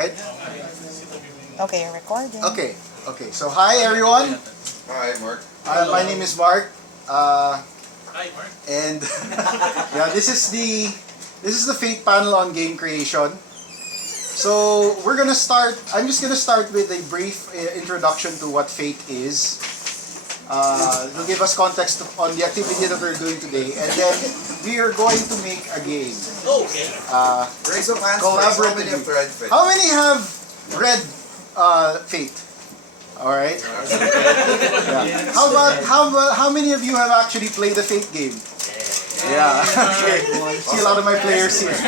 right? Okay, recording. Okay. So hi everyone. Hi, Mark. My name is Mark. Hi, Mark. And yeah, this is the Fate panel on game creation. So we're gonna start. I'm just gonna start with a brief introduction to what Fate is. To give us context on the activity that we're doing today, and then we are going to make a game. Oh, okay. Raise of hands Collaboratively. first. How many have read Fate? How many have read Fate? All right. Yeah. How many of you have actually played the Fate game? Yeah. Okay. See a lot of my players here.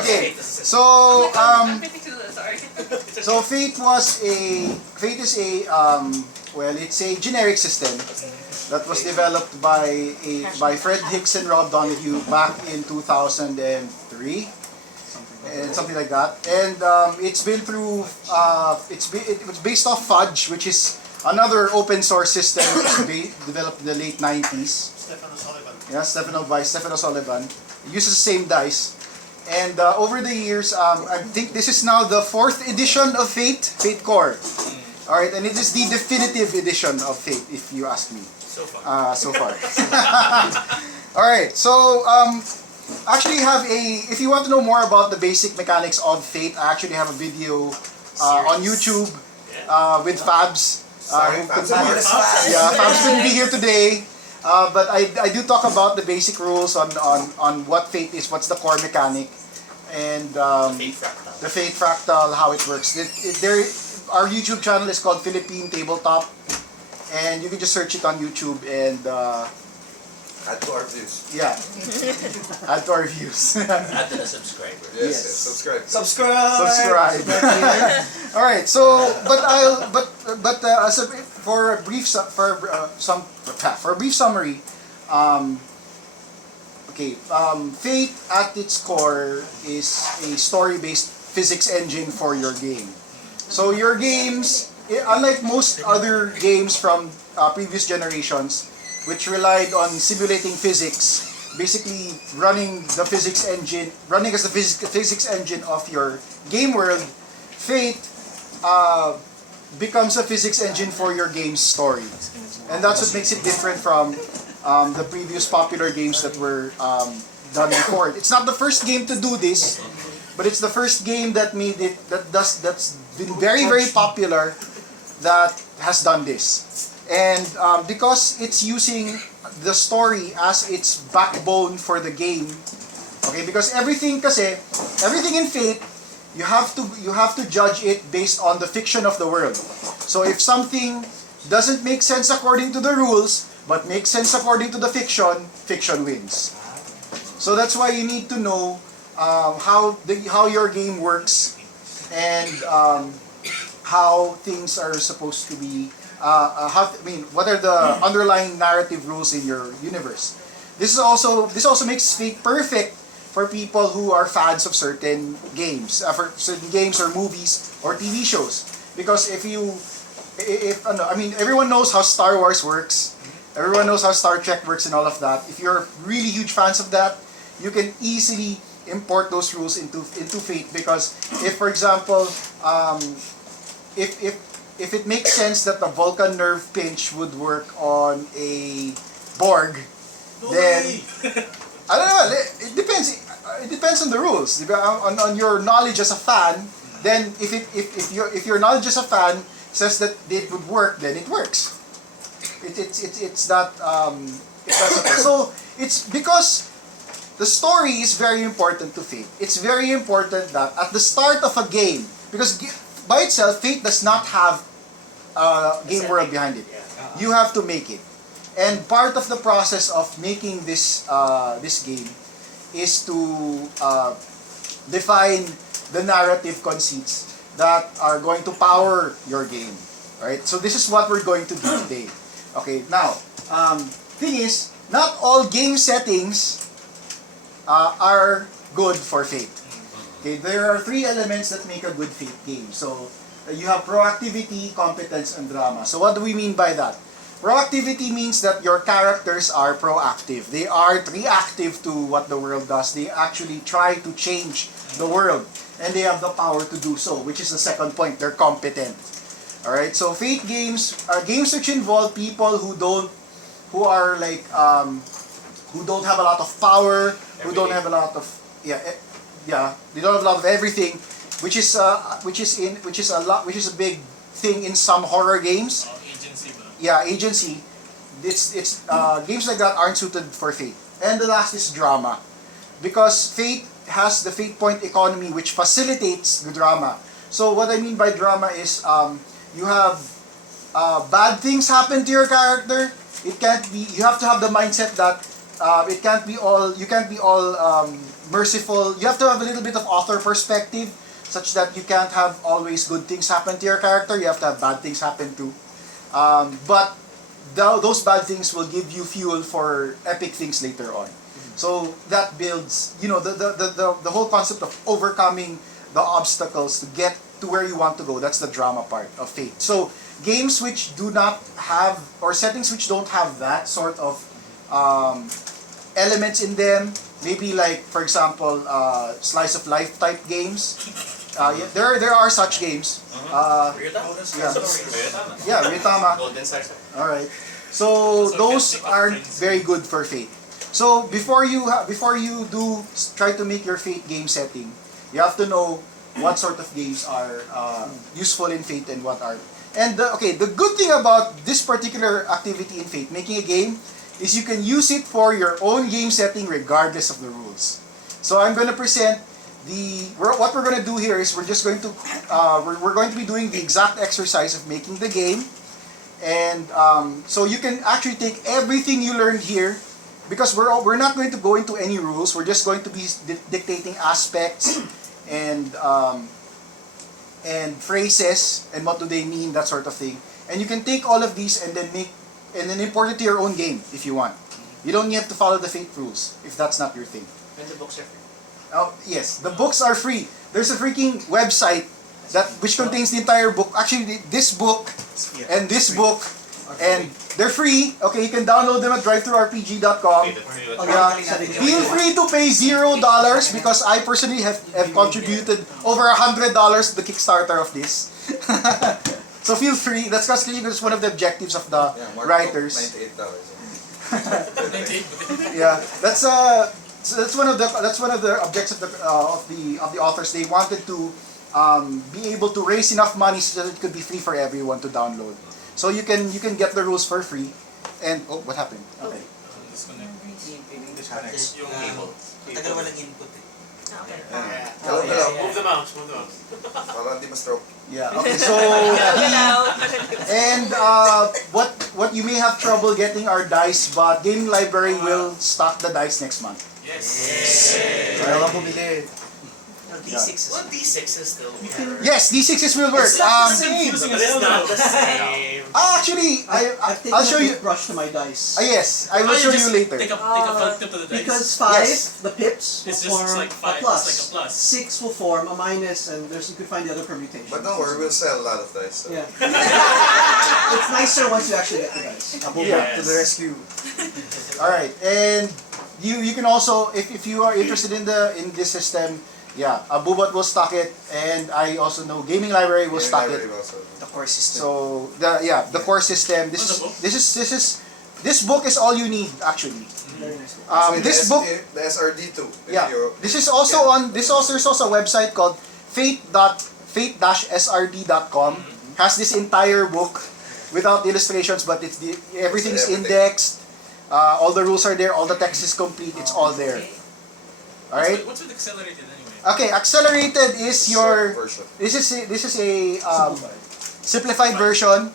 Okay. So so Fate is a well, it's a generic system that was developed by Fred Hicks and Rob Donahue back in 2003. And something like that, and it's been through. It was based off Fudge, which is another open source system developed in the late 90s. Stefano Sullivan. Yeah, Stefano Sullivan. It uses the same dice, and over the years, I think this is now the 4th edition of Fate Core. All right, and it is the definitive edition of Fate, if you ask me. So far. So far. All right, so actually have if you want to know more about the basic mechanics of Fate, I actually have a video on YouTube with Fabs. Fabs couldn't be here today, but I do talk about the basic rules on what Fate is, what's the core mechanic, and the Fate Fractal, how it works. Our YouTube channel is called Philippine Tabletop, and you can just search it on YouTube and Add to our views. yeah, add to our views. Add to the subscribers. Yes, Yes. subscribe. Subscribe. All right. So, as for a brief summary, Fate at its core is a story-based physics engine for your game. So your games, unlike most other games from previous generations, which relied on simulating physics, basically running as the physics engine of your game world, Fate becomes a physics engine for your game's story. And that's what makes it different from the previous popular games that were done before. It's not the first game to do this, but it's the first game that's been very, very popular that has done this. And because it's using the story as its backbone for the game, okay? Because everything in Fate, you have to judge it based on the fiction of the world. So if something doesn't make sense according to the rules, but makes sense according to the fiction wins. So that's why you need to know how your game works and how things are supposed to be. What are the underlying narrative rules in your universe? This also makes Fate perfect for people who are fans of certain games, or movies or TV shows. Because everyone knows how Star Wars works, everyone knows how Star Trek works, and all of that. If you're really huge fans of that, you can easily import those rules into Fate. Because if, for example, if it makes sense that the Vulcan nerve pinch would work on a Borg, then I don't know. It depends. It depends on the rules. On your knowledge as a fan. Then if your knowledge as a fan says that it would work, then it works. It's that simple. So it's because the story is very important to Fate. It's very important that at the start of a game, because by itself, Fate does not have a game world behind it. You have to make it. And part of the process of making this game is to define the narrative conceits that are going to power your game. Alright? So this is what we're going to do today. Okay, now, thing is, not all game settings are good for Fate. Okay, there are 3 elements that make a good Fate game. So, you have proactivity, competence, and drama. So what do we mean by that? Proactivity means that your characters are proactive. They aren't reactive to what the world does. They actually try to change the world. And they have the power to do so, which is the second point. They're competent. Alright, so Fate games are games which involve people who don't have a lot of power, who don't have a lot of they don't have a lot of everything, which is a big thing in some horror games. Agency ba? Yeah, agency. It's games like that aren't suited for Fate. And the last is drama, because Fate has the Fate point economy, which facilitates the drama. So what I mean by drama is you have bad things happen to your character. It can't be. You have to have the mindset that it can't be all. You can't be all merciful. You have to have a little bit of author perspective, such that you can't have always good things happen to your character. You have to have bad things happen too. But those bad things will give you fuel for epic things later on. So that builds, the whole concept of overcoming the obstacles to get to where you want to go. That's the drama part of Fate. So games which do not have, or settings which don't have that sort of elements in them, maybe like, for example, slice of life type games. There are such games. Ryutama. Golden Stars. All right. So those aren't very good for Fate. So before you do try to make your Fate game setting, you have to know what sort of games are useful in Fate and what aren't. And the good thing about this particular activity in Fate, making a game, is you can use it for your own game setting regardless of the rules. So I'm going to present what we're going to do here is we're just going to we're going to be doing the exact exercise of making the game, and so you can actually take everything you learned here, because we're not going to go into any rules. We're just going to be dictating aspects and phrases and what do they mean, that sort of thing. And you can take all of these and then import it to your own game if you want. You don't need to follow the Fate rules if that's not your thing. And the books are free. Oh, yes, the books are free. There's a freaking website which contains the entire book. Actually, this book and this book, and they're free. Okay, you can download them at drivethrurpg.com. Feel free to pay $0 because I personally have contributed over $100 to the Kickstarter of this. So feel free. That's because it's one of the objectives of the writers. $98. Yeah, that's one of the objectives of the authors. They wanted to be able to raise enough money so that it could be free for everyone to download. So you can get the rules for free. And what happened? Okay. Disconnects yung cable. Tagal walang input eh. Hello. Move the mouse. Para hindi ma-stroke. Yeah. Okay. So and what you may have trouble getting are dice, but Gaming Library will stock the dice next month. Yes. Kaya lang bumili. D6 Well, D6 is still better. Yes, D6s will work. It's not the same. Actually, I've taken I'll show a you. brush to my dice. Yes, I will show you later. Take a flip to the dice. Because 5, Yes. the pips, will It's just form like five, a plus. it's like a plus. 6 will form a minus, and you can find the other permutation. But don't worry, we'll sell a lot of dice. So. Yeah. It's nicer once you actually get the dice. Yeah. To the rescue. All right, and you can also, if you are interested in this system, Bubat will stock it, and I also know Gaming Library will stock it. The core system. So the core system. This book is all you need actually. Very nice. This book. The SRD too. Yeah. This is also on. There's also a website called fate-srd.com. Has this entire book without illustrations, but everything's indexed. All the rules are there. All the text is complete. It's all there. All right. What's with accelerated anyway? Okay. Accelerated is your. version. This is a simplified version.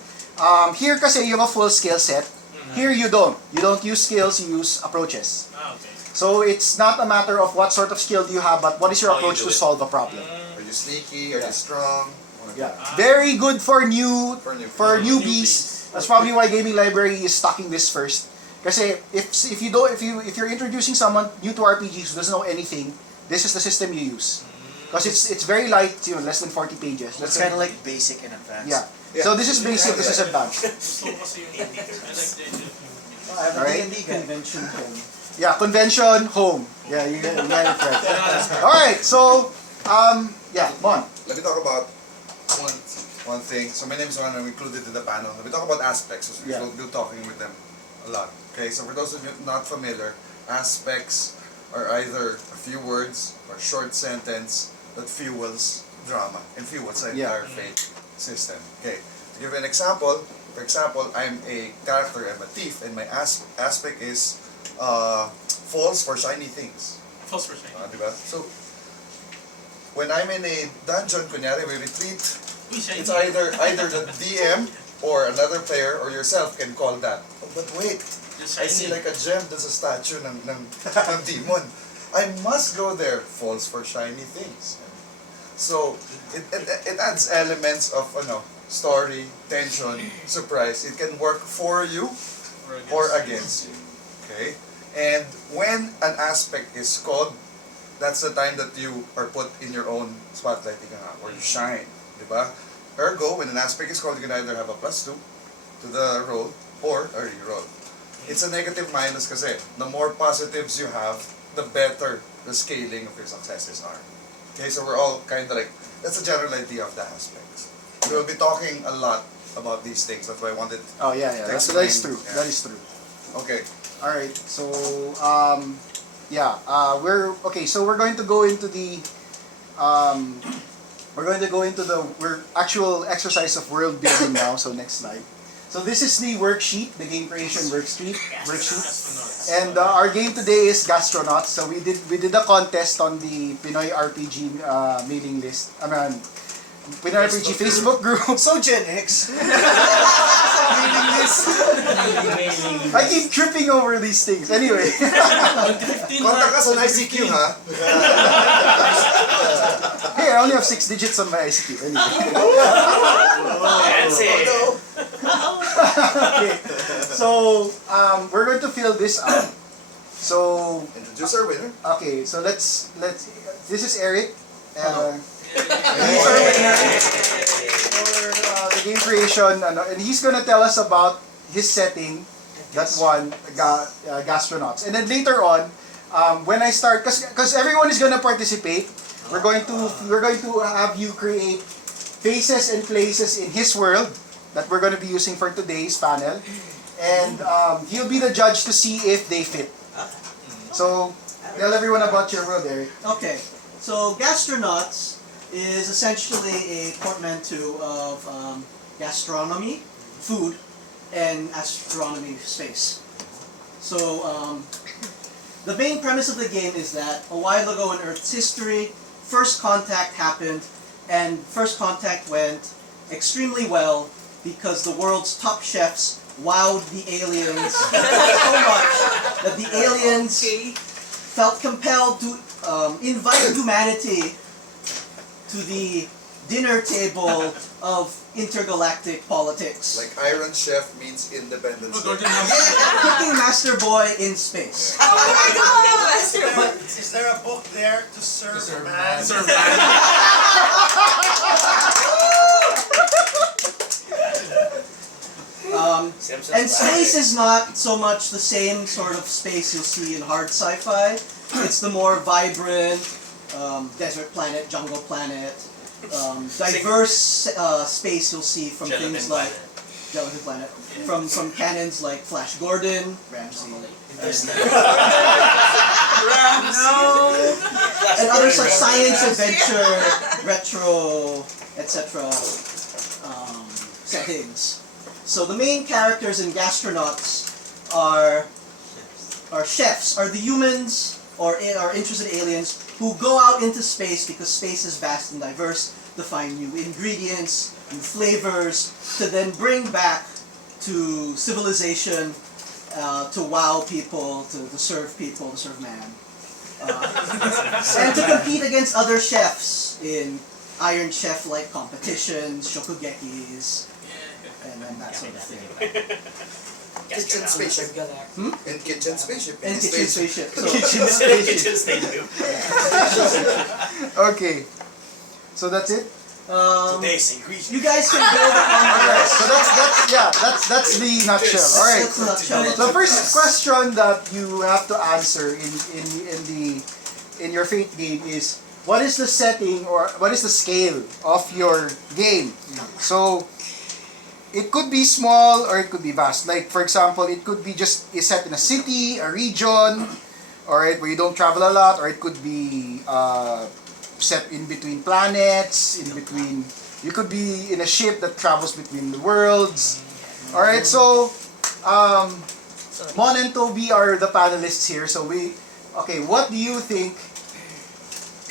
Here kasi you have a full skill set. Here you don't. You don't use skills. You use approaches. Okay. So it's not a matter of what sort of skill do you have, but what is your How you approach do to it. solve a problem. Are you sneaky? Are you strong? Yeah. Very good for For newbies. That's probably why Gaming Library is stocking this first. Kasi if you're introducing someone new to RPGs who doesn't know anything, this is the system you use. Because it's very light, less than 40 pages. It's kind of like basic and advanced. Yeah. So this is basic, this is advanced. Gusto ko kasi yung I like the idea of I have a Alright. D&D convention home. Yeah, convention, home. Yeah, you got it right. Alright, so, yeah, Mon. Let me talk about one thing. So my name is Juan, I'm included in the panel. Let me talk about aspects. So Yeah. we'll be talking with them a lot. Okay, so for those of you not familiar, aspects are either a few words or a short sentence that fuels drama and fuels the Yeah. entire fate system. Okay, to give you an example, for example, I'm a character, I'm a thief, and my aspect is falls for shiny things. false for shiny. Diba? So, when I'm in a dungeon, kunyari, we retreat, Uy, shiny. it's either the DM or another player or yourself can call that. Oh, but wait, Just I shiny. see like a gem, there's a statue ng demon. I must go there. Falls for shiny things. So, it adds elements of story, tension, surprise. It can work for you or against you. Okay? And when an aspect is called, that's the time that you are put in your own spotlight, or you shine. Diba? Ergo, when an aspect is called, you can either have a +2 to the roll or a reroll. It's a negative minus kasi the more positives you have, the better the scaling of your successes are. Okay, so we're all kind of like, that's the general idea of the aspects. We will be talking a lot about these things. That's why I wanted. Oh, yeah, that is true. Yeah. That is true. Okay. Alright, so, we're going to go into the, actual exercise of world building now, so next slide. So this is the worksheet, the game creation worksheet. And our game today is Gastronauts. So we did a contest on the Pinoy RPG mailing list. Pinoy RPG Facebook group. So Gen X. I keep tripping over these things. Anyway. Kontak ka sa ICQ, ha? Hey, I only have 6 digits on my ICQ. Anyway. That's it. Okay. So, we're going to fill this out. So, Introduce our winner. okay, so let's this is Eric. For the game creation, and he's gonna tell us about his setting, that one, Gastronauts. And then later on, when I start, because everyone is gonna participate, we're going to have you create faces and places in his world that we're gonna be using for today's panel, and he'll be the judge to see if they fit. So, tell everyone about your world, Eric. Okay, so Gastronauts is essentially a portmanteau of gastronomy, food, and astronomy, space. So the main premise of the game is that a while ago in Earth's history, first contact happened, and first contact went extremely well because the world's top chefs wowed the aliens so much that the aliens felt compelled to invite humanity to the dinner table of intergalactic politics. Like Iron Chef means Independence Day. Cooking Master Boy in space. Oh my god! But Is there a book there to serve man? and space is not so much the same sort of space you'll see in hard sci-fi. It's the more vibrant desert planet, jungle planet, diverse space you'll see from things like Gelatin Planet, from canons like Flash Gordon, Ramsey, and others like science, adventure, retro, etc. Settings. So the main characters in Gastronauts are chefs, are the humans or are interested aliens who go out into space because space is vast and diverse to find new ingredients, new flavors, to then bring back to civilization, to wow people, to serve man. And to compete against other chefs in Iron Chef-like competitions, shokugekis, and that sort of thing. Kitchen spaceship. And kitchen spaceship. And kitchen spaceship. So, Okay. So that's it? Today's ingredient. You guys can build upon Alright, this. so that's the nutshell. Alright. That's the nutshell. The first question that you have to answer in your Fate game is, what is the setting or what is the scale of your game? So it could be small or it could be vast. Like for example, it could be just set in a city, a region, alright, where you don't travel a lot, or it could be set in between planets, in between. You could be in a ship that travels between the worlds. Alright, so Mon and Toby are the panelists here. So what do you think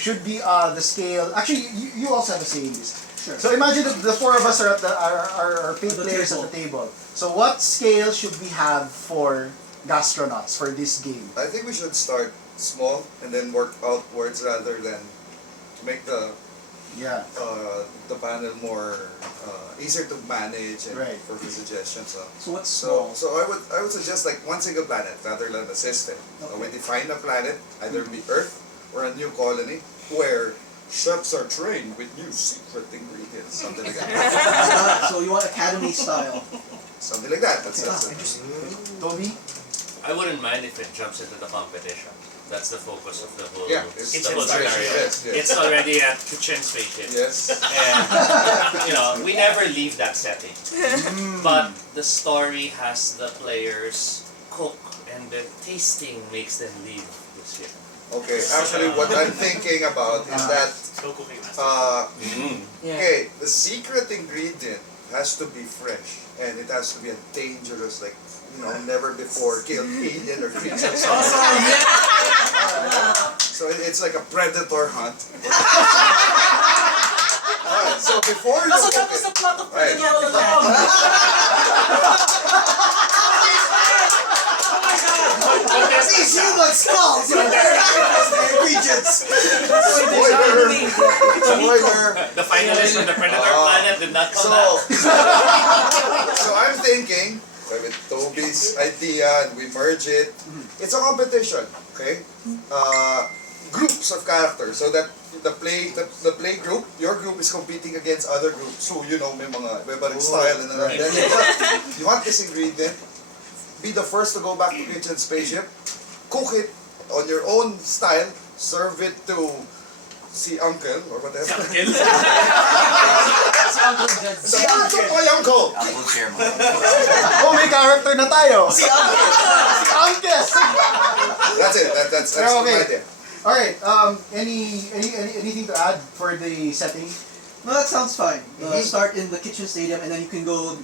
should be the scale? Actually, you also have a say in this. Sure. So imagine that the four of us are at are Fate At the players table. at the table. So what scale should we have for Gastronauts for this game? I think we should start small and then work outwards rather than to make the panel more easier to manage and Right. for the suggestions. So what's small? So I would suggest like one single planet rather than a system. Okay. We define a planet, either be Earth or a new colony where chefs are trained with new secret ingredients, something like that. So you want academy style. Something like that. That's Toby? I wouldn't mind if it jumps into the competition. That's the focus of the whole, Yeah, the it's whole scenario. yes, yes. It's already a kitchen spaceship. yes. And, we never leave that setting. But the story has the players cook, and the tasting makes them leave the ship. Okay, actually what I'm thinking about is that Go cooking master. okay, the secret ingredient has to be fresh and it has to be a dangerous, like, never before killed alien or creature. So it's like a predator hunt. Alright, so before you So cook that was the it, plot of right. See what skulls are ingredients. Spoiler! Spoiler! The finalists from the Predator planet did not come So, back. so I'm thinking, with Toby's idea and we merge it, it's a competition, okay? Groups of characters, so that the play group, your group is competing against other groups. So, may mga iba-ibang style and then you want this ingredient, be the first to go back to kitchen spaceship, cook it on your own style, serve it to si uncle or whatever. Si uncle my uncle! Oh, may character na tayo! Si Uncle! That's it. That's Pero my okay. idea. Alright, anything to add for the setting? No, that sounds fine. Start in the kitchen stadium, and then you can go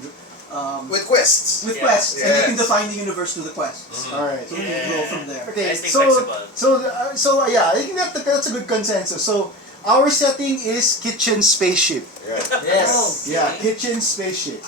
With quests. with quests, and you can Yes. define the universe through the quests. Alright. So you can go from there. Okay, I stay so flexible. yeah, I think that's a good consensus. So our setting is kitchen spaceship. Yeah. Yes. Yeah, kitchen spaceship.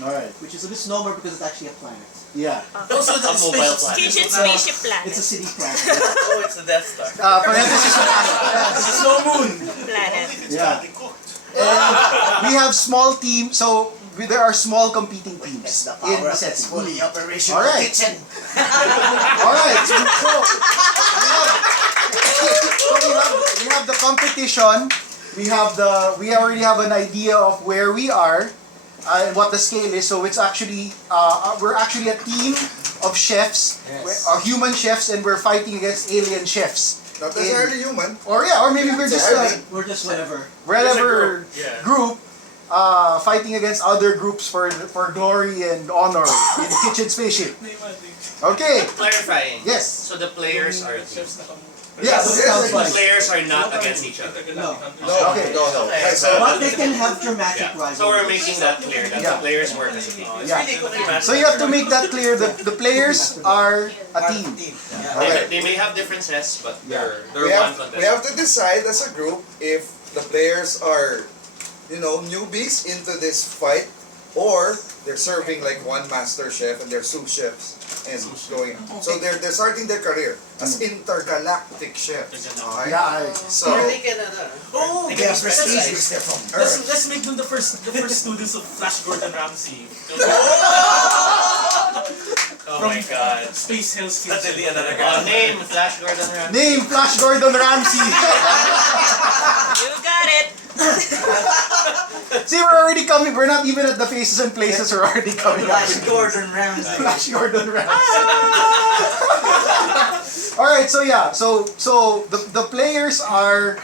Alright. Which is a misnomer because it's actually a planet. Yeah. Also the A mobile planet. Kitchen spaceship It's a planet. city planet. Oh, it's the Death Star. Parenthesis There's no moon. Planet. Yeah. And we have small teams, so there are small competing teams in the setting. fully operational Alright. kitchen. Alright, so we have the competition. We already have an idea of where we are and what the scale is. So it's actually we're actually a team of chefs, human chefs, and we're fighting against alien chefs. Not necessarily human. Or maybe we're just We're just whatever. whatever Yeah. group fighting against other groups for glory and honor in kitchen spaceship. Okay. Clarifying. Yes. So the players are Yes. That sounds the fine. players are not against each other. No. No, Okay. no. Okay, So, But they can have dramatic Yeah. rivalries. So we're making that clear that Yeah. the players work as a team. Yeah. So you have to make that clear that the players are a team. Okay. They may have differences, but they're we one have contestant. to decide as a group if the players are, newbies into this fight, or they're serving like one master chef and they're sous chefs and going. So they're starting their career as intergalactic chefs. Okay? Yeah. So Oh, they have prestige because they're from Earth. Let's make them the first students of Flash Gordon Ramsay. Oh my god. Space Hills That's the Kitchen. idea that I got. Name Flash Gordon Ramsay. Name Flash Gordon Ramsay. You got it. See, we're already coming. We're not even at the faces and places. We're already coming up. Flash Gordon Ramsay. Flash Gordon Ramsay. All right, so yeah, so the players are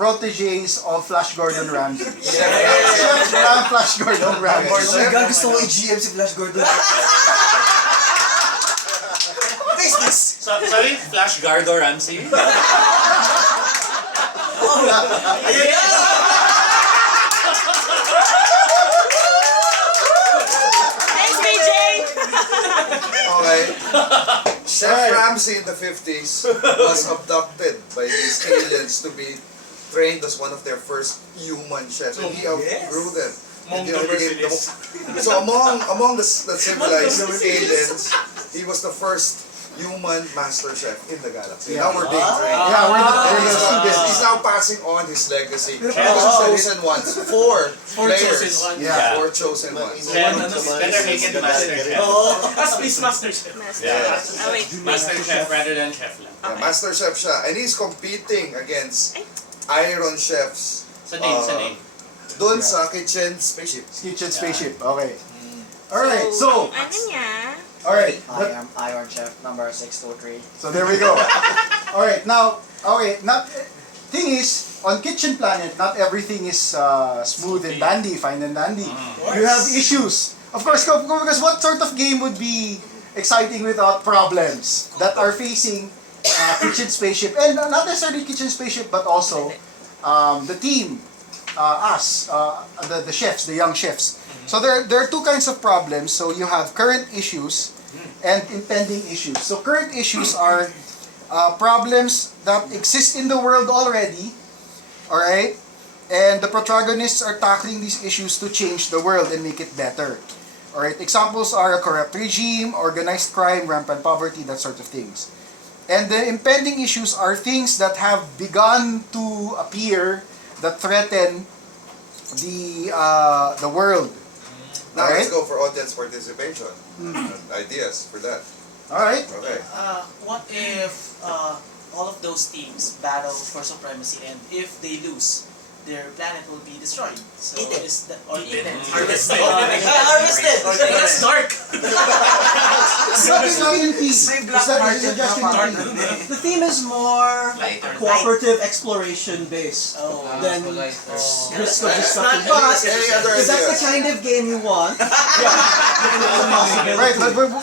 proteges of Flash Gordon Ramsay. Chef Flash Gordon Ramsay. Oh my God, gusto ko i-GM si Flash Gordon. What is this? Sorry, Flash Gardo Ramsey. Thanks, BJ! Okay. Chef Ramsay in the 50s was abducted by these aliens to be trained as one of their first human chefs. And he outgrew them. And he became so among the civilized aliens, he was the first human master chef in the galaxy. Now we're being trained. Yeah, we're the students. He's now passing on his legacy. He was the chosen ones. Four players. chosen ones. Yeah. Four chosen ones. Better make it Master Chef. As Beast Master Chef. Yes. Oh, wait. Master Chef rather than Chef lang. Yeah, master chef siya. And he's competing against Iron Chefs. Sa name. Doon sa kitchen spaceship. Kitchen spaceship. Okay. All right. So, Ano niya? all right. I am Iron Chef number 623. So there we go. All right. Now, okay. Thing is, on Kitchen Planet, not everything is smooth and dandy, fine and dandy. You have issues. Of course, because what sort of game would be exciting without problems that are facing Kitchen Spaceship, and not necessarily Kitchen Spaceship, but also the team, the chefs, the young chefs. So there are two kinds of problems. So you have current issues and impending issues. So current issues are problems that exist in the world already, all right? And the protagonists are tackling these issues to change the world and make it better. All right, examples are a corrupt regime, organized crime, rampant poverty, that sort of things. And the impending issues are things that have begun to appear that threaten the world. Now Alright. let's go for audience participation. Ideas for that. All right. Okay. What if all of those teams battle for supremacy, and if they lose, their planet will be destroyed? So Eaten. is that or eaten? Harvested. Harvested! That's dark. Something like in peace. May Is black that market a suggestion na in peace? The theme is more Lighter. cooperative exploration based than risk of destruction. But Any other if that's the ideas? kind of game you want, it's a possibility. Right,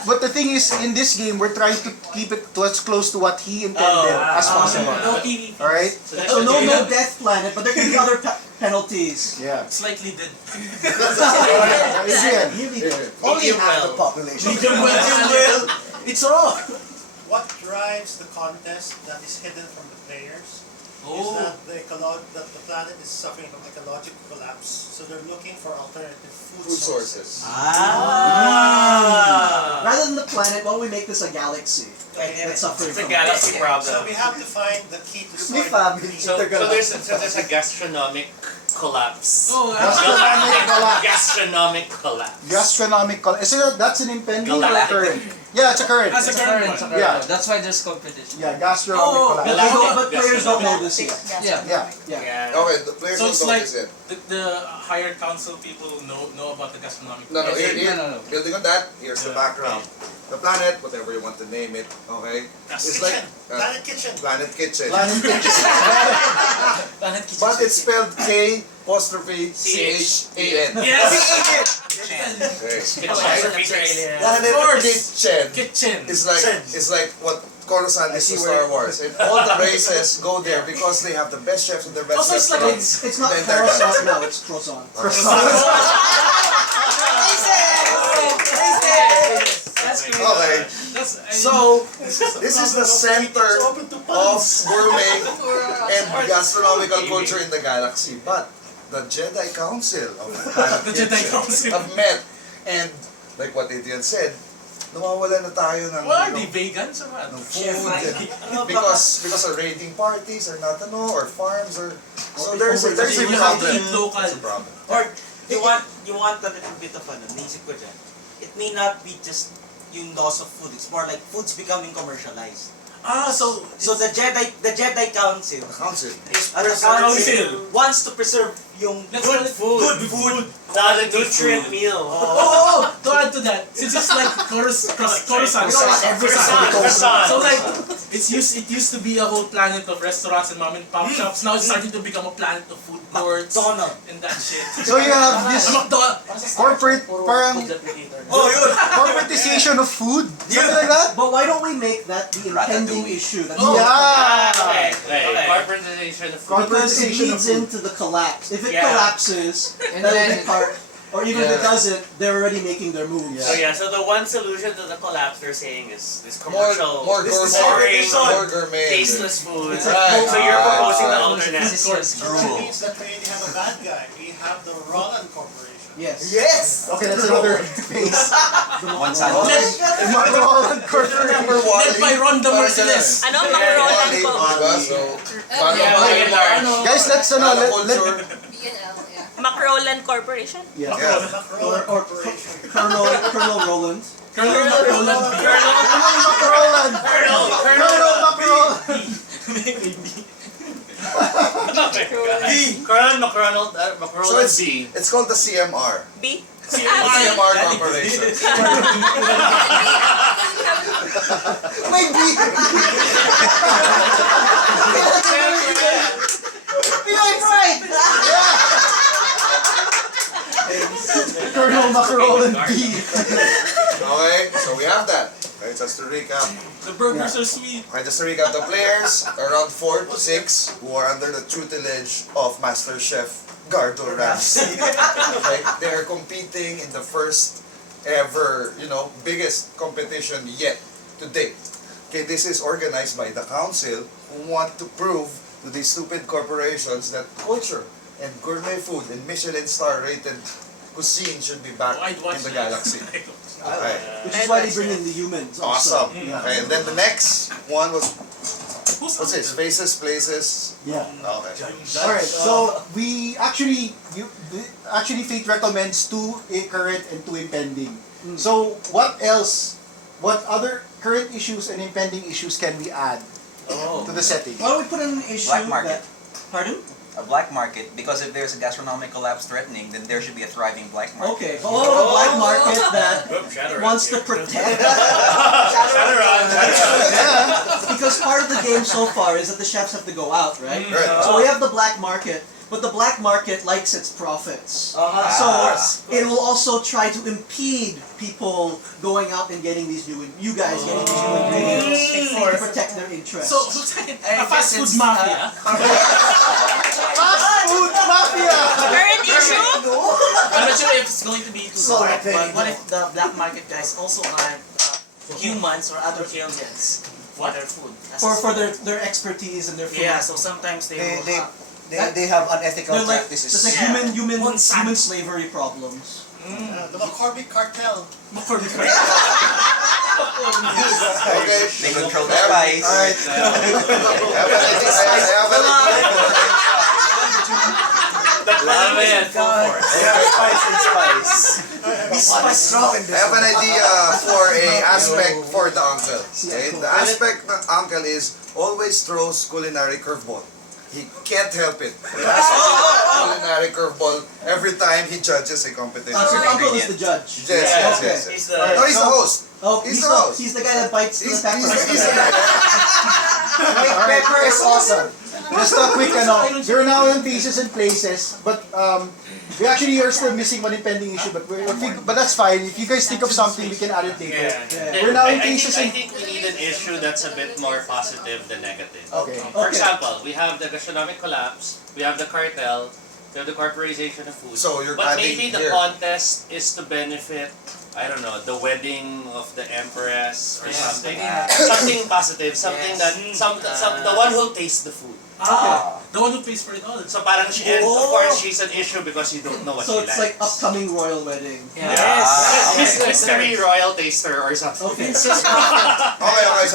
but the thing is, in this game, we're trying to keep it to as close to what he intended as possible. No PvP. All right. So no death planet, but there can be other penalties. Yeah. Slightly dead. Adrian. Only half the population. It's raw. What drives the contest that is hidden from the players is that the planet is suffering from ecological collapse. So they're looking for alternative food sources. Rather than the planet, why don't we make this a galaxy that's suffering It's a from galaxy So problem. we have to find the key to May solve family. So there's a gastronomic collapse. Gastronomic collapse. Gastronomic collapse. So that's an impending or a Galactic. current? Yeah, it's a current. That's a current one. Yeah. That's why there's competition. Yeah, gastronomic collapse. But players don't know this yet. Yeah. Yeah. Okay, the players So don't it's know like this yet. the higher council people know about the gastronomic. No, Yes, here, no. building on that, here's the background. The planet, whatever you want to name it, okay? It's like Planet Kitchen. Planet Kitchen. Planet Kitchen. But it's spelled K''CHAN. Yes. Okay. Of course. Kitchen Kitchen. is like what Coruscant is to Star Wars. And all the races go there because they have the best chefs and the best Also, it's like restaurants. It's not The entire croissant now, it's croissant. Okay. So, this is the center of gourmet and gastronomical culture in the galaxy. But the Jedi Council of Planet The Jedi Kitchen Council. have met, and like what Adrian said, nawawala na tayo ng, What are they, vegans or what? ng food because of raiding parties or not or farms or so there's a You have to problem. eat local. There's a problem. Or you want a little bit of naisip ko dyan. It may not be just yung loss of food. It's more like food's becoming commercialized. So the Jedi Council Council. is At the council. wants to preserve yung Let's call it food. good food. Not a Nutrient food. meal. To add to that, since it's like Coruscant, Croissant. so like it used to be a whole planet of restaurants and mom and pop shops. Now it's starting to become a planet of food courts McDonald. and that shit. So you have this corporate, parang Oh, yun. corporatization of food. Something like that? But why don't we make that the impending issue? That's Yeah. Okay. Okay. Corporatization of food. Because it Corporatization of leads food. into the collapse. If it Yeah. collapses, And that'll then- be part. Or even if it doesn't, they're already making their moves. So yeah, so the one solution to the collapse they're saying is this More commercial, gourmet. boring, More gourmet. tasteless food. Right. So you're proposing the Right. alternate. Which means that we already have a bad guy. We have the Roland Corporation. Yes. Yes! Okay, that's another phase. One side. Roland Corporation. Number one. Led by Ronda Mercedes. Ano, Macrolan ko? Diba? So, paano Yeah, ba by yung and large. Guys, let's paano let culture? Macrolan Corporation? yeah. Yeah. Roland Or Corporation. Colonel Roland. Colonel Roland. Macrolan. Colonel Macrolan. Colonel Macronald So it's, B. it's called the CMR. B? CMR Corporation. May B. Pinoy Pride! Colonel Macrolan B. Okay, so we have that. Okay, just to recap. The burgers are sweet. Okay, just to recap, the players, around 4 to 6, who are under the tutelage of Master Chef Gordon Ramsay. Okay, they are competing in the first ever, biggest competition yet to date. Okay, this is organized by the council who want to prove to these stupid corporations that culture and gourmet food and Michelin star rated cuisine should be back I'd watch in the that. galaxy. Okay. Which is why they bring in the humans. Also. Awesome. Okay, and then the next one was, what's this? Faces, places. Yeah. Okay. Alright, so we actually Fate recommends 2 current and 2 impending. So what else? What other current issues and impending issues can we add to the setting? Why don't we put in an issue Black market. that... Pardon? A black market, because if there's a gastronomic collapse threatening, then there should be a thriving black market. Okay, but what about a black market that wants to protect... Because part of the game so far is that the chefs have to go out, right? Right. So we have the black market, but the black market likes its profits. So it will also try to impede people going out and getting these you guys getting these new ingredients to protect their interests. So it's like a fast food mafia. Fast food mafia! Current issue? I'm not sure if it's going to be too Sorry, smart, but what if the black market guys also are humans or other aliens for their food? for their expertise and their food. Yeah, so sometimes they will They have unethical They're like, practices. it's like Yeah. human Monsanto. slavery problems. The McCormick Cartel. Okay. They control the spice. Alright. I have an idea for I have an idea for a aspect for the uncle. Okay? The aspect ng uncle is always throws culinary curveball. He can't help it. He has to do culinary curveball every time he judges a competition. So your uncle is the judge. Yes. He's No, he's the host. Oh, He's the host. he's the guy that bites the He's pepper. the guy. Alright, is awesome. just a quick we're now in pieces and places, but we actually are still missing one impending issue, but that's fine. If you guys think of something, we can add it later. Yeah. We're now in I pieces think we need an issue that's a bit more positive than negative. Okay. For example, we have the gastronomic collapse, we have the cartel, we have the corporatization of food. So you're But adding maybe the here. contest is to benefit, I don't know, the wedding of the empress or something. Something positive, something that the one who'll taste the food. The one who pays for it all. So parang and of course she's an issue because you don't know what So she it's likes. like upcoming royal wedding. Mystery royal taster or something. Okay. Okay, so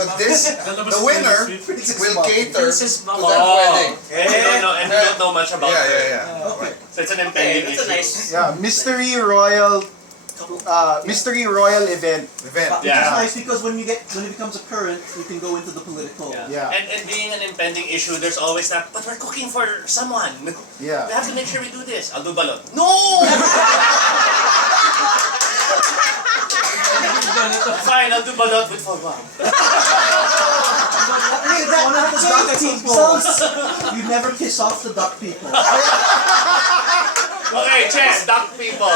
the winner will cater to that wedding. And you don't know, you don't know much about her. Yeah. Okay. So it's an impending that's a issue. nice. Yeah, mystery royal mystery royal event. Event. Which is Yeah. nice because when it becomes a current, you can go into the political. Yeah. And being an impending issue, there's always that, but we're cooking for someone. Yeah. We have to make sure we do this. I'll do balot. No! Fine, I'll do balot with Fogwa. Hey, one of the duck people. You never kiss off the duck people. Okay, Chen, duck people.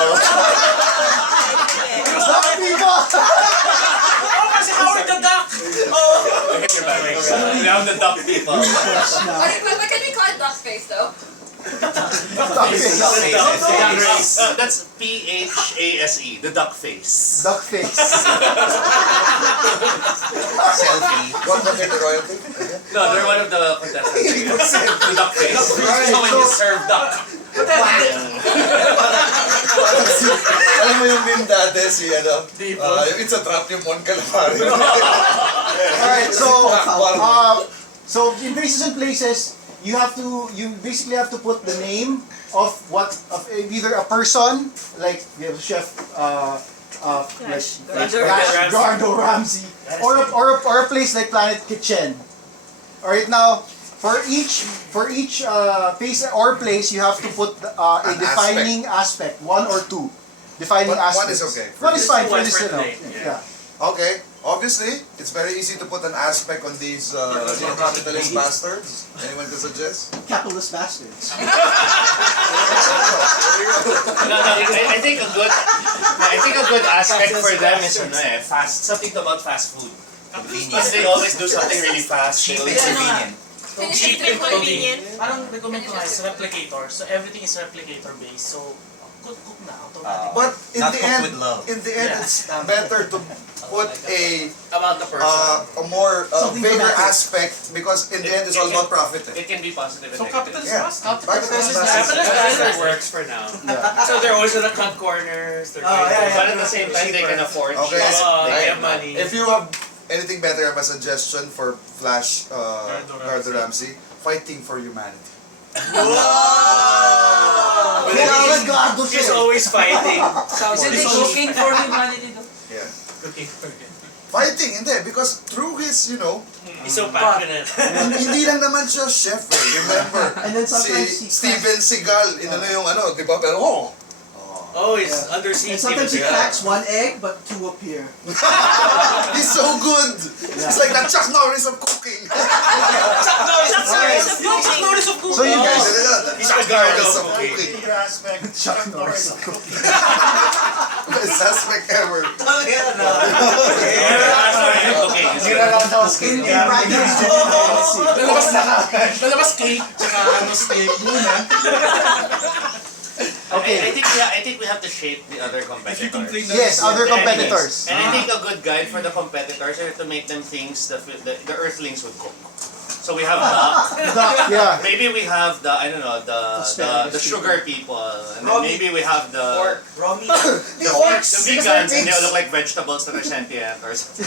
Duck people! Oh, kasi Howard the Duck! Look at your back. We have the duck people. Yes, now. Why can we call it duck face though? Duck face. That's PHASE, the duck face. Duck face. Selfie. What was the royalty? No, they're one of the contestants. The duck face. So when you serve duck. Alam mo yung meme dati si it's a trap yung Mon Calamari. Alright, so in places and places, you basically have to put the name of either a person, like we have Chef Gordon Ramsay, or a place like Planet Kitchen. Alright, now for each place or place, you have to put a An defining aspect, one or two defining One aspects. is okay. One is fine for One this, for you know. today. Yeah. Okay, obviously, it's very easy to put an aspect on these capitalist bastards. Anyone to suggest? Capitalist bastards. No, I think a good aspect for them is something about fast food. Because they always do something really fast. Cheap They and always- convenient. Cheap and convenient. Parang recommend ko nga is replicator. So everything is replicator based. So cook na automatic. But in Not the cooked end, with love. Yeah. it's better to put About the person. a more Something bigger dramatic. aspect because in the end it's all about profit. It can be positive and So negative. capitalist Yeah. bastards. Capitalist Capitalist bastards. bastards. works for now. Yeah. So they're always gonna cut corners. They're but at the same time, they can afford. Okay. They have money. If you have anything better, I have a suggestion for Flash Gordon Gordon Ramsay. Fighting for humanity. He's always fighting. Isn't it cooking for humanity though? Yeah. Cooking for Fighting, hindi. Because through his, He's so passionate. hindi lang naman siya chef eh. Remember, And then sometimes si he Steven Seagal, inano yung di ba? Pero, Oh, he's under And siege. sometimes he cracks one egg, but two appear. he's so good. It's like the Chuck Norris of cooking. Chuck Norris of cooking. So you guys, He's the Norris of cooking. Particular aspect, Chuck Norris of cooking. Best aspect ever. Lalabas cake, tsaka steak muna. I think we have to shape the other If you complain competitors. that yes, other competitors. And I think a good guide for the competitors is to make them things the Earthlings would cook. So we have Yeah. maybe we have the Asparagus sugar people, and then maybe we have the Raw meat. the vegans, and they all look like vegetables that are sentient or something.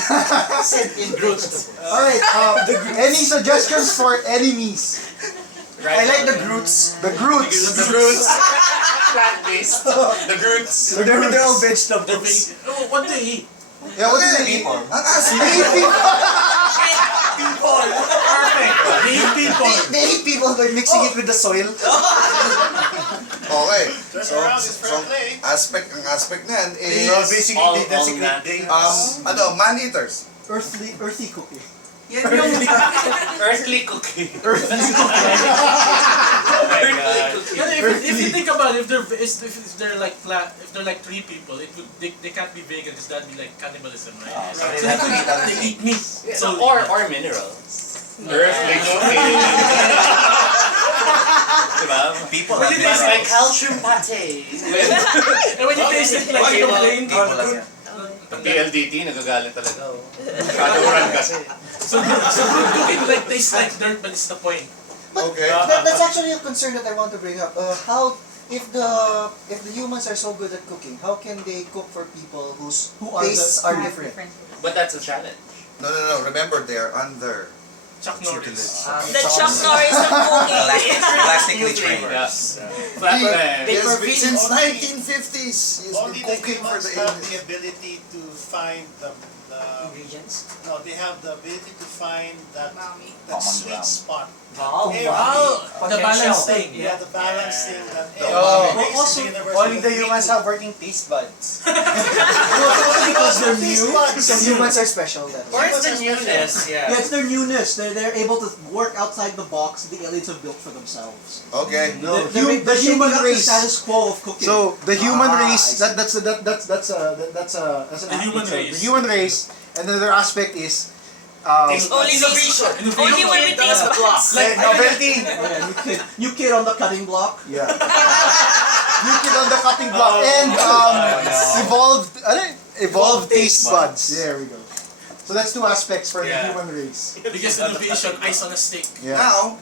Alright, any suggestions for enemies? Right? the Groots. The Groots. The Groots. Plant-based. The Groots. They're all vegetables. Oh, what do you eat? Yeah, what do they eat? People. Ang asin. Perfect. They eat people. They eat people by mixing it with the soil. Okay. Turn So, around, it's fair play. ang aspect niyan is, basically, that's a great day. man-eaters. Earthy cookie. Yan yung Earthly cooking. Earthy Oh my god. If you think about it, if they're like if they're like three people, they can't be vegan because that'd be like cannibalism, right? So they have to eat other They things. eat meat. So, or minerals. Earthly cooking. Diba? People Well, have it is It's minerals. like calcium pate. And when you taste it, like you complain. People lang yan. Ang PLDT, nagagalit talaga. Kaduran kasi. So good cooking like tastes like dirt, but it's the point. Okay. That's actually a concern that I want to bring up. How if the humans are so good at cooking, how can they cook for people whose Who are tastes the- are different? But that's a challenge. No. Remember, they are under Chuck Norris. The Chuck Norris of cooking. Galactically trained. Yeah. He has been, They since only- 1950s, he's Only been the cooking for humans the have the aliens. ability to find the Ingredients. no, they have the ability to find that Mommy. Common sweet ground. spot. Wow. Every- The balance thing. Yeah, the balancing that The every umami. race in Also, the universe Only will the agree humans to. have working taste buds. Because they're Taste new. buds. So humans are special then. Where's the newness? Yeah, it's their newness. They're able to work outside the box the aliens have built for themselves. Okay. No, They're the human shaking up the race. status quo of cooking. So the human Ah, race, I see. that's an The human race. The human race, and another aspect is Only Innovation. taste- Only when we taste buds. Like novelty. Oh, yeah, new kid on the cutting block. yeah. New kid on the cutting block and evolved taste buds. There we go. So that's two aspects for the Yeah. human race. Biggest innovation, ice on a stick. Yeah. Now,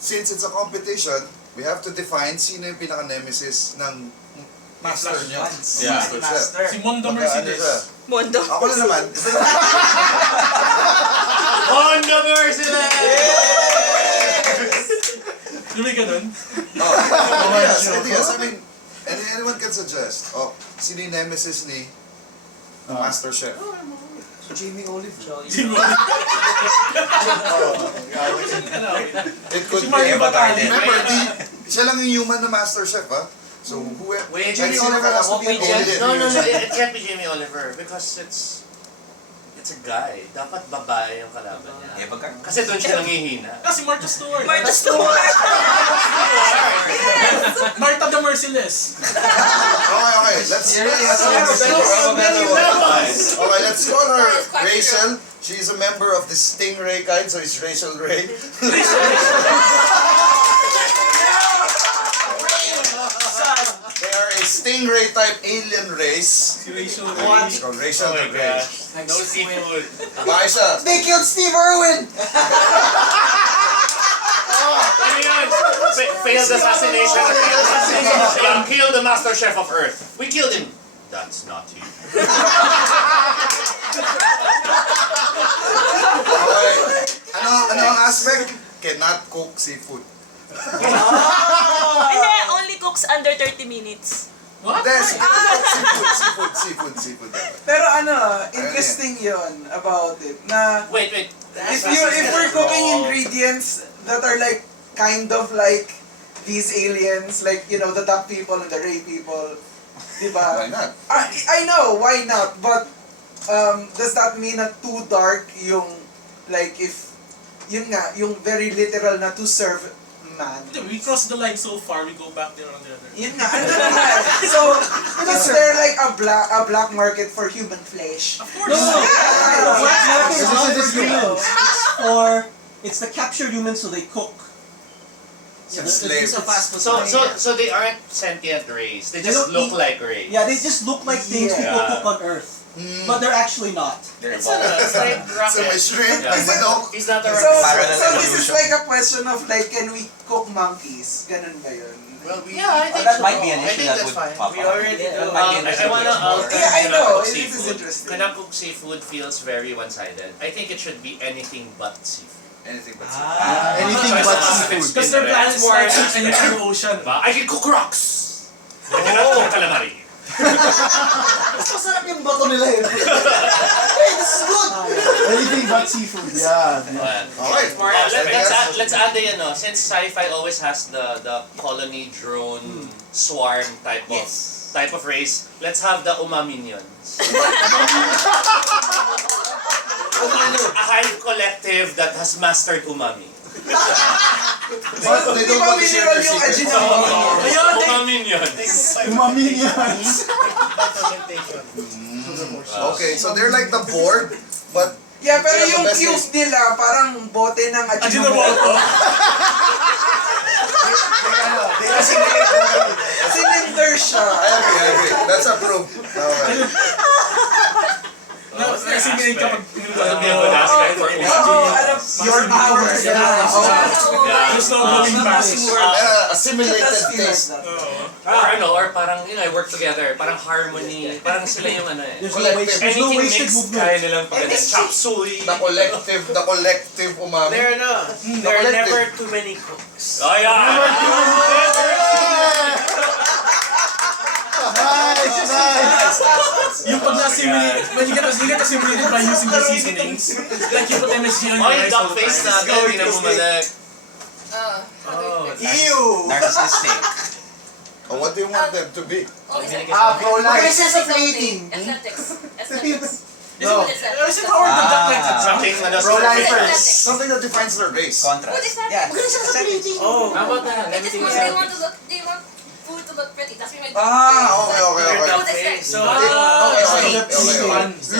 since it's a competition, we have to define sino yung pinaka-nemesis ng master niya. Yeah. Master chef. Master. Si Mondo Baka ano siya? Mercedes. Mondo. Ako na naman. Mondo Merciless! Yung may ganun. Yes, I mean, anyone can suggest. Oh, sino yung nemesis ni Master Chef? Jamie Oliver. Di mo- It could Si be. Mario Batali. Remember, siya lang yung human na Master Chef, ha? So, who... Wait, Jimmy Jamie Oliver has to be involved. No, it can't be Jamie Oliver because it's a guy. Dapat babae yung kalaban niya. Eva Gar? Kasi doon siya nangihina. Si Martha Stewart. Martha Stewart. Martha the Merciless. Okay. Let's call her Rachel. She's a member of the Stingray kind, so it's Rachel Ray. They are a Stingray type alien race. Si Rachel It's called Rachel Oh my the Ray. gosh. No seafood. Bye siya. They killed Steve Irwin! Ano yun? Failed assassination. Ayun, kill the Master Chef of Earth. We killed him. That's not you. Okay. Ano ang aspect? Cannot cook seafood. Hindi, only cooks under 30 minutes. What? Yes, seafood. Pero interesting yon about it. Na Wait. if we're cooking ingredients that are like kind of like these aliens, like you know the duck people and the ray people, Why diba? not? I know why not, but does that mean na too dark yung like if yun nga yung very literal na to serve man? We crossed the line so far, we go back there on the other. Yun nga, ano nga. So, is there like a black market for human flesh? Of No, course. no. The black market is not This for is humans. It's to capture humans so they cook. Some the- slaves. It's a fast food. So they aren't sentient rays. They They just don't look eat- like rays. Yeah, they just look like things people Yeah. cook on Earth, but they're actually not. They're It's evolved. like So may rocket. shrimp, Yeah. may manok. He's not a So, rocket. Parallel so this is evolution. like a question of like, can we cook monkeys? Ganun ba yun? Well, we Yeah, I think That so. might be an I issue think that that's would fine. pop We up. already Yeah. do. Might be an I issue wanna to explore. alter Yeah, I know. Kanapok It is seafood. interesting. Kanapok seafood feels very one-sided. I think it should be anything but seafood. Anything but seafood. Anything Choice but of seafood. Because their planet's More like an entire ocean. Diba? I can cook rocks! I cannot cook calamari. Mas masarap yung bato nila eh. Hey, this is good! Anything but seafood. Yeah. Okay. Let's add the, since sci-fi always has the colony drone swarm type of race, let's have the Umaminions. A hive collective that has mastered umami. But they don't want to share their Yung secrets. Ajinomoto. Ayun, Umaminions. Umaminions. fermentation. Okay, so they're like the board, but Yeah, pero Yeah, the yung best cube nila, parang bote ng Ajinomoto. Ajinomoto. Cylinder siya. I agree. That's approved. Okay. Nasiminate ka pag That'll be a good aspect for umami. Oo, alam, your hours. Yeah. There's no going back. a simulated Let's feel like taste. that. Or parang, I work together, parang harmony, parang sila yung eh. There's no Collective. there's no Anything wasted mixed, movement. kaya nilang pagdating. Chop suey! The collective umami. There are collective. never too many cooks. Oh yeah! Nice! Yung pag na-simulate, when you get assimilated by using the seasonings, like you put MSG on Oh, your yung rice all duck the face time. natin, hindi na bumalik. Oh, Ew! Narcissistic. Oh, what do you want them to be? Pro-life. Aesthetics. Aesthetics. No. Is it how the duck like that? Something na Pro-lifers. Something that defines their race. Contrast. Yeah. Oh. How about that? They just want, they want food to look pretty. That's what my Okay. Food aesthetics. So, Okay.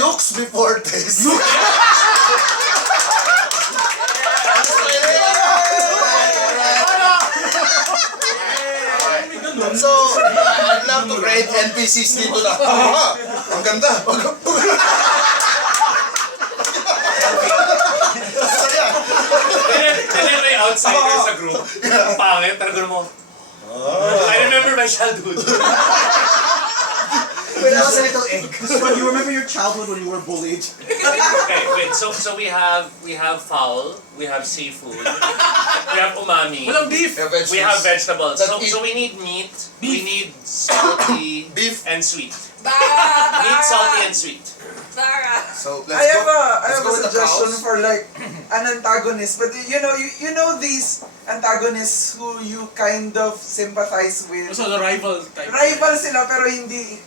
Looks before taste. So, I'd love to create NPCs dito na. Ang ganda. And then may outsider sa group. Ang pangit, pero gano'n mo. I remember my childhood. When I was a little egg. When you remember your childhood when you were bullied. Okay, wait. So we have fowl, we have seafood, we have umami, Walang beef! we have vegetables. That So we need meat, we need salty, Beef. and sweet. Bara. Meat, salty, and sweet. Bara. So, I have let's a go with the suggestion cows. for like an antagonist, but you know these antagonists who you kind of sympathize with. So the rival type. Rival sila pero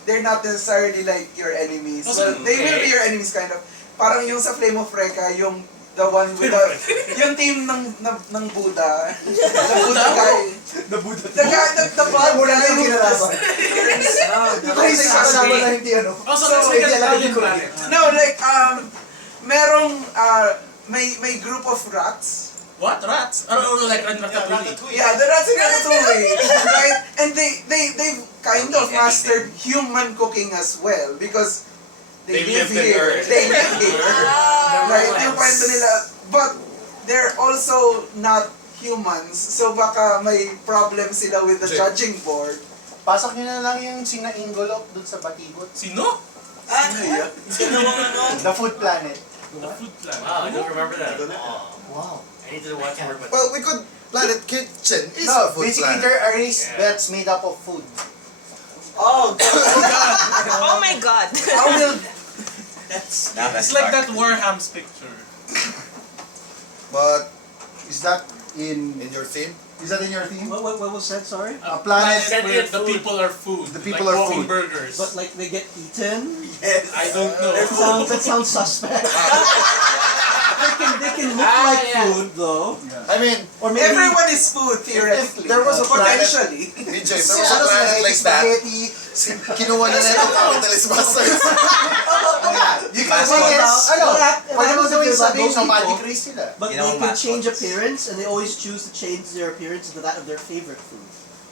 they're not necessarily like your enemies. Well, they will be your enemies kind of. Parang yung sa Flame of Recca, yung the one with the yung team ng Buddha. The Buddha guy. The Buddha. The guy, the bad Wala na guy yung who kinalaban. Ay, kasama na hindi ano. Also, So, let's make hindi an alam Italian ko rin. planet. No, like merong may group of rats. What? Rats? Or like Ratatouille? Yeah, the rats in Ratatouille, right? And they've kind of mastered human cooking as well because they live lived in here. Earth. They live here, right? Yung kwento nila, but they're also not humans, so baka may problem sila with the Jake. judging board. Pasok nyo na lang yung sina Ingolok dun sa Batigot. Sino? sino ang ano? The Food Planet. The food planet. Wow, I don't remember that. Wow. I need to watch more, but Well, we could Planet Kitchen is No, a food basically planet. there are race beds made up of food. Oh my god. How will that's Now that's It's like dark. that Warham's picture. But Is that in in your theme, in your theme? What was said? Sorry. A planet where the food. people are food. The people like are walking food. burgers. But like they get eaten. I don't know. That sounds suspect. They can look like food though. I mean, Or maybe everyone is food theoretically? there was a planet, potentially. BJ, if there was a planet like that, kinuha na nito capitalist bastards. You can Mascot. say yes. Ano? Pwede mo gawin sa those game na people, magic race sila. but You know, they can mascots. change appearance, and they always choose to change their appearance to that of their favorite food.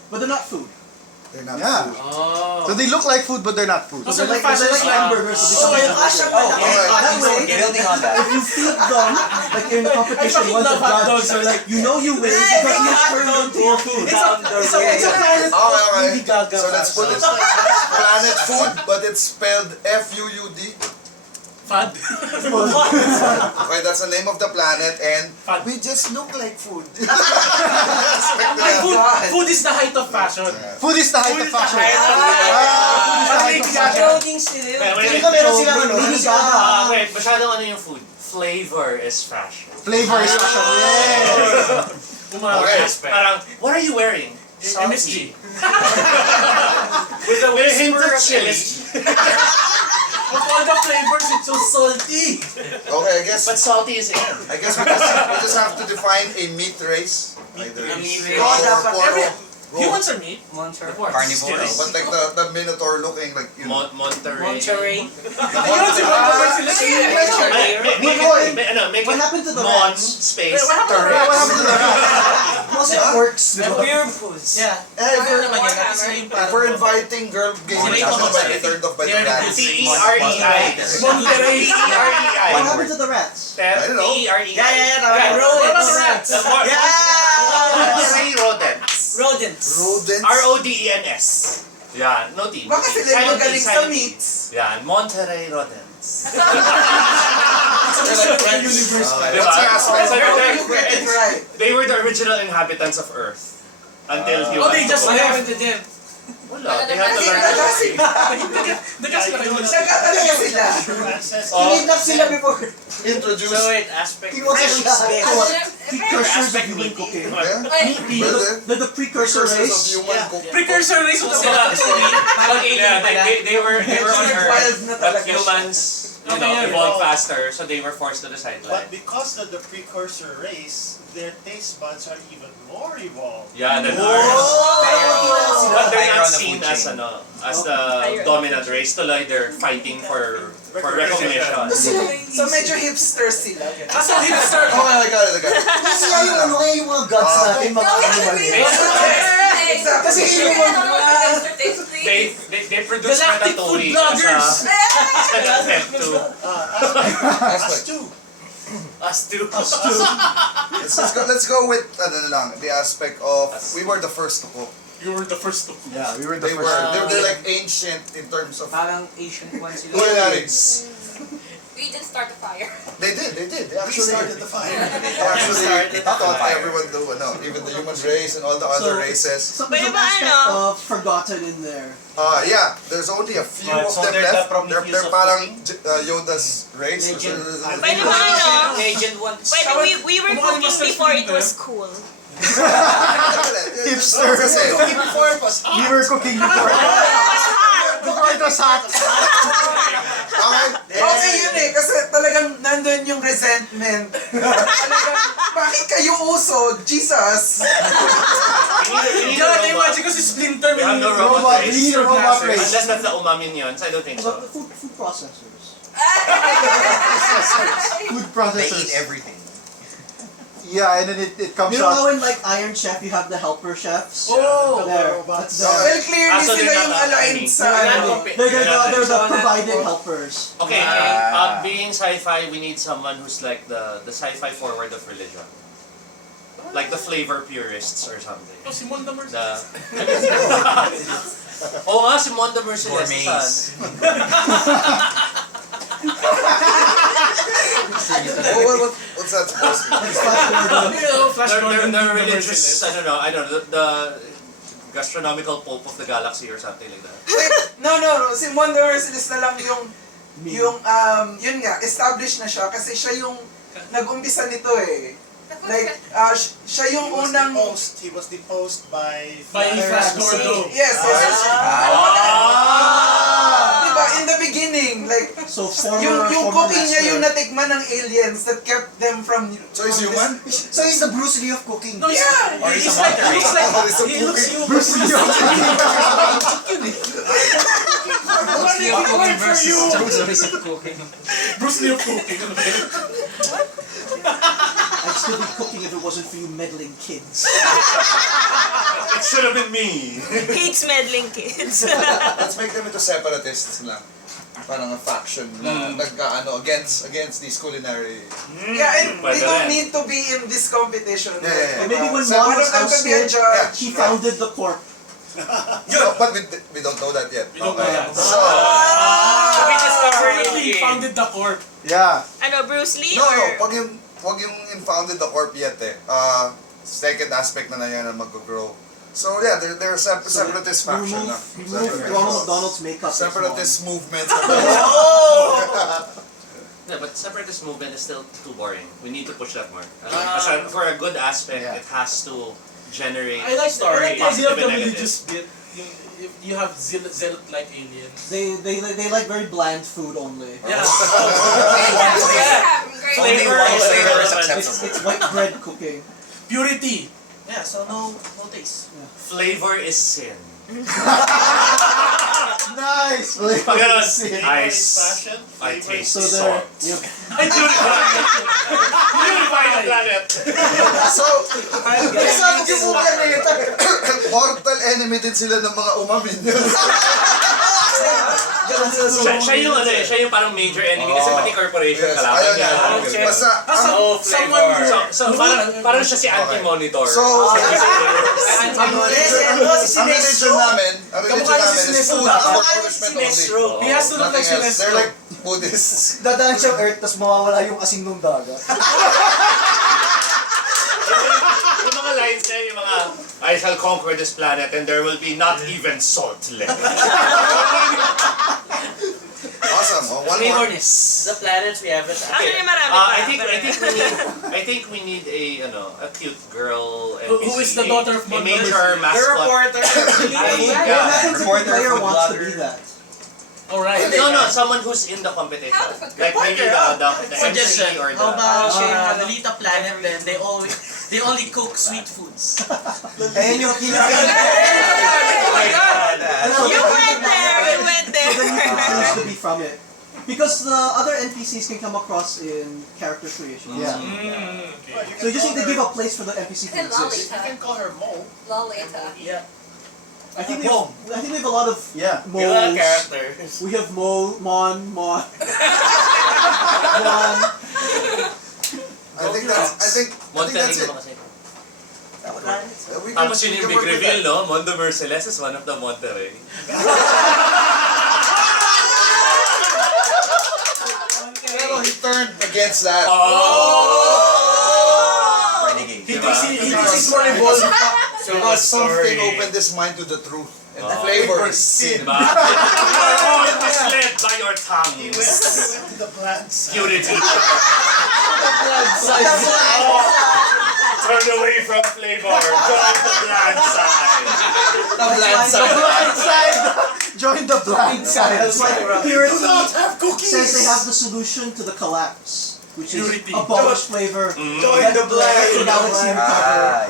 But they're not food. They're not Yeah. food. Oh. So they look like food but they're not food. Also, They're the like fashion hamburgers. So but they yung become Asha hamburgers. malaki. That way, Building on that. if you feed them, like you're in a competition fucking once love of hot God, dogs. so like you know you win because you turned into your food. it's a planet Okay. Lady Gaga So let's put it fashion. Planet Food, but it's spelled F-U-U-D. Fad. Okay, that's the name of the planet, and Fad. we just look like food. Like food is the height of fashion. Food is the height of fashion. Lady Gaga. Clothing still. Wait, meron silang ano, Lady Gaga. wait, masyadong ano yung food? Flavor is fashion. Flavor is fashion. Yes. Okay. Parang, what are you wearing? MSG. With a hint of whisper of chili. Of all the flavors, it's so salty. Okay, But salty is in. I guess we just have to define a meat race. Either meat cow race. or porro. Humans are meat. Monster. Carnivores. But like the Minotaur looking like, you know. Monterey. Monterey. Yun si Monterey sila si Make What it happened to the Mon rats? space What happened to the Terrex. What happened to the rats? Plus it works. Weird foods. Yeah. If we're, naman yan. Kasi yung if parang- we're inviting girl gamers, Sino also yung might be turned off by the They're rats. T-E-R-E-I. Monterey. T-E-R-E-I. What happened to the rats? I don't know. T-E-R-E-I. Yeah, What about the rodents. rats? The more- Yeah. Monterey rodents. Rodents. Rodents. Rodents. R-O-D-E-N-S. Yan, no team. Baka sila yung magaling sa meats. Yan, Monterey Rodents. They're like friends. Diba? What's your aspect? So You get it right. they were the original inhabitants of Earth. Until humans. Oh, they just took over. left it in. Wala, they had to Kasi learn. nagkasila sila. True ancestors. Oh. Kidnap sila before. Introduce. So wait, aspect. He was Precursors of human cooking. The precursor Precursors of race. human cooking. Precursor race So of sila, Yeah, they were on Wild Earth, na but talaga siya. humans, you know, Okay, evolved yeah. faster, so they were forced to the sideline. But because of the precursor race, their taste buds are even more evolved. Yeah, then But but they're higher not on the seen food as chain. as the dominant race. Tuloy, they're fighting for recognition. So medyo hipsters sila. Kaso hipster. Oh, I got it. Kasi yung ano, kaya yung mga gods natin, mga animal yun. Kasi yung They produce Galactic food ratatouille bloggers. as an attempt to Us too. us to. Let's go with ano na lang, the aspect of we were the first to cook. You were the first to. Yeah, we were the They first. were they're like ancient in terms of Parang Asian ones sila. culinary. We didn't start the fire. They did. They We actually started the fire. actually taught everyone to even the human race and all the other races. So there's an aspect of forgotten in there. Yeah, there's only a few of So them they're the left. Prometheus They're of parang Yoda's race. Legend. Pwede ba ano? Legend ones. Pwede we were cooking before it was cool. Hipster. Cooking before it was We were cooking before. Before it was hot. Okay yun eh, kasi talagang nandun yung resentment. Talagang, bakit kayo uso? Jesus! We need a God, robot. imagine ko si Splinter. We have no robot Robot. race. We need a robot race. Unless that's the umaminions, I don't think so. The food processors. Food They processors. eat everything. Yeah, and then it comes You know out. how in like Iron Chef you have the helper chefs? Oh! There. robots. That's there. Well, clearly So sila they're yung not aligned sa ano. They're the provided helpers. Okay, being sci-fi, we need someone who's like the sci-fi forward of religion. Like the flavor purists or something. Oh, si Mon Damer. The... Oo nga, si Mon the Merciless. Gourmets. What's that supposed to be? They're religious, I don't know, the gastronomical pope of the galaxy or something like that. Wait, no. Si Wonder Merciless na lang yung yun nga, established na siya kasi siya yung nag-umpisa nito eh. Like, siya yung unang... He was deposed by Flash Gordon. Yes. Diba, in the beginning, like, So yung cooking niya yung natikman ng aliens that kept them from... So he's human? So he's the Bruce Lee of cooking. No, Yeah! Or he's a he's like, monster he looks race. like, he looks human. Bruce Lee. Bruce Lee of cooking. I'd still be cooking if it wasn't for you meddling kids. It should have been me. Hates meddling kids. Let's make them into separatists lang. Parang a faction na nagkaano against these culinary. Yeah, and they Pwede don't rin. need to be in this competition. Yeah. And maybe when So Mon one was of them could be a ousted, judge. he founded the corp. No, but we don't know that yet. We don't know that. So, We discovered He it. founded the corp. Yeah. Ano, Bruce Lee no, or... wag yung infounded the corp yet eh. Second aspect na yan na mag-grow. So yeah, they're separatist faction lang. Remove Ronald McDonald's makeup. Separatist movement. Yeah, but separatist movement is still too boring. We need to push that more. Kasi for a good aspect, it has to generate I like the idea of positive the and negative. religious bit. If you have zealot-like aliens. They like very bland food only. Yeah. Flavor is acceptable. It's white bread cooking. Purity. Yeah, so no taste. Flavor is sin. Nice. Pag ganun, Flavor is ice, passion, I flavor taste So there, salt. you I purify the planet. So, Kasama yung mukha na yun. mortal enemy din sila ng mga umaminions. Siya yung ano eh, siya yung parang major enemy kasi pati corporation Yes, kalaban ayun niya. yan. Basta, No flavor. So parang siya si anti-monitor. so, ang religion namin is food for nourishment only. He has to look like Nothing else. Sinestro. They're like Buddhists. Dadaan siyang earth, tapos mawawala yung asing nung dagat. Yung mga lines niya, yung mga I shall conquer this planet and there will be not even salt left. Awesome. Oh, one more. Flavorness. The planets we haven't. Actually, marami I pa. think we need a cute girl NPC. Who is the daughter of a Mount major Everest? The mascot. reporter. Yeah. Happens if the player wants to be that. Alright. No, someone who's in the competition. How the fuck? Like maybe the Suggestion. MC or How the about the Lolita planet then they only cook sweet foods. Ayan yung kinakain. You went there! You went there! Seems to be from it. Because the other NPCs can come across in character creation. Yeah. So you just need to give a place for the NPC to And exist. You can call her Mo. Lolita. Yeah. I think we have a lot of Yeah. Give a moles. characters. We have Mon. Mon. I think Monterrey that's it. naman kasi. We can- Tapos yun we yung can big work with reveal, that. no? Mondo Merciless is one of the Monterrey. Pero he turned against that. Renegade. He Diba? thinks he's more involved. Because something opened his mind to the truth. And the flavor is sin. Diba? All misled by your He tongues. went to the plants. Purity. Turn away from flavor. Join the bland side. The bland The blind side! Join the blind side. That's why Purity have cookies. says they have the solution to the collapse, which is Purity. abolish flavor. Join the blind. Galaxy recover.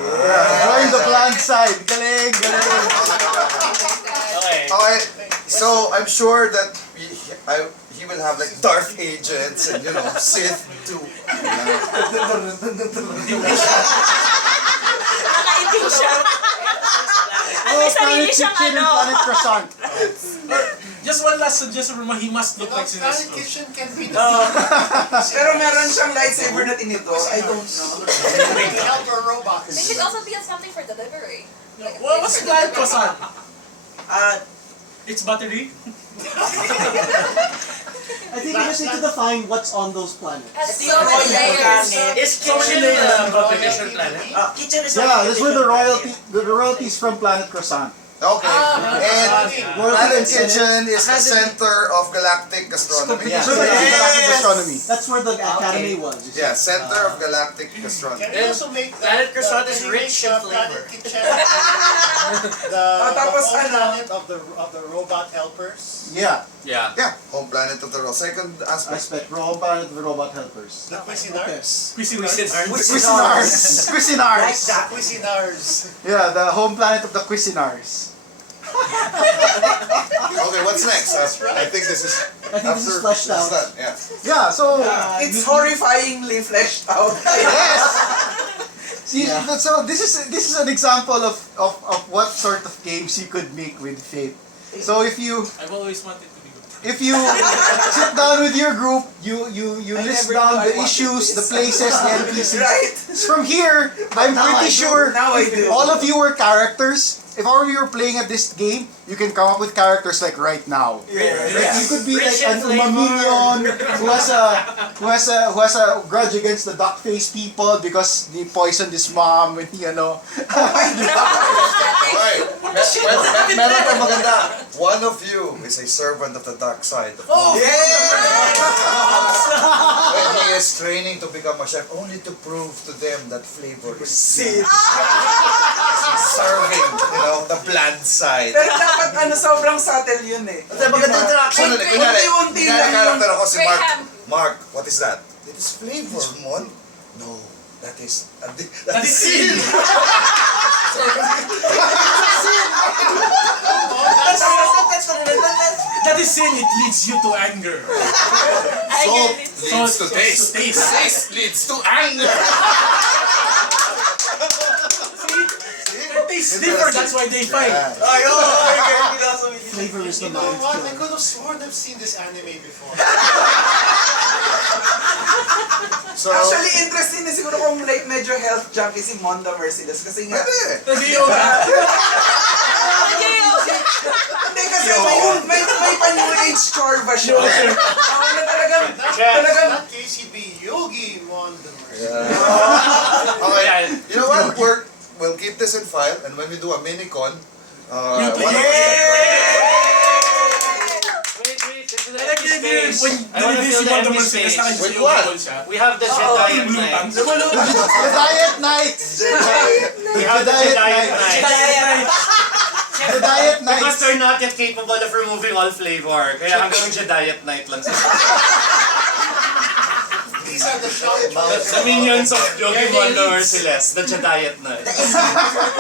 Join the blind side. Galing, galing. Okay. Okay, so I'm sure that he will have like dark agents and Sith too. Nakaitim siya. At may sarili Planet siyang Kitchen and ano. Planet Croissant. Just one last suggestion, Roma, he must look like Planet Sinestro. Kitchen can be the Pero meron siyang lightsaber na tinidor. I don't know. helper robots. They should also be something for delivery. Like, What's for Planet delivery. Croissant? Uh, It's battery? I think we just need to define what's on those planets. Has think so many royal layers. planet. Is kitchen the vacation planet? Kitchen is Yeah, that's where the royalties from Planet Croissant. Okay. And Planet and Senate. Kitchen is the center of galactic gastronomy. Yeah, so that's galactic gastronomy. That's where the academy was. you see. Yeah, center of galactic gastronomy. Can we also make Planet Croissant can is we rich make in Planet flavor. Kitchen tapos the ano? planet of the robot helpers? Yeah, Yeah. Yeah, home planet of the world. Second aspect. aspect. Planet of the Robot Helpers. The Cuisinarts. Cuisinars. Cuisinars. The Cuisinars. Yeah, the home planet of the Cuisinars. Okay, what's next? I think this is I think this is fleshed this is out. done. Yeah. Yeah, so It's horrifyingly fleshed out. see, so this is an example of what sort of games you could make with Fate. So if you I've always wanted to be good. sit down with your group, you list never down knew I the wanted issues, the this. places, the NPCs. Right? From here, I'm Now I pretty do. sure Now I if do. all of you were characters. If all of you were playing at this game, you can come up with characters like right now. Like, you could be like an Umaminion who has a grudge against the duck face people because they poisoned his mom when he Alright. Meron pa maganda. One of you is a servant of the dark side. Oh, When he is training to become a chef, only to prove to them that flavor is sin. Serving, the bland side. Pero dapat sobrang subtle yun eh. Kasi maganda interaction ulit. Kunyari, Unti-unti lang character ako si Mark. Graham. Mark, what is that? It is flavor, Mon. No, that is sin. That is sin, it leads you to anger. Salt leads to taste. Taste leads to anger. Taste It's different, that's why they fight. Flavor is the You know mind what? I killer. could have sworn I've seen this anime before. So, Actually, interesting na siguro kung like medyo health junkie si Monda Merciless kasi nga... pwede. Kasi yoga. Hindi kasi may pa-new age chorba siya. Oo na talagang... In that case, he'd be Yogi Mondamer. Okay, you know what? We'll keep this in file, and when we do a mini-con, Wait, it's an empty space. I want to fill the empty space. With what? We have the Jedi Knight. The Diet Knights! We have the Jedi Knight. The Diet Because Knights! they're not yet capable of removing all flavor. Kaya hanggang Jedi Knight lang sila. These are the shock The minions of Yogi Wonder Merciless, the Jedi Knight.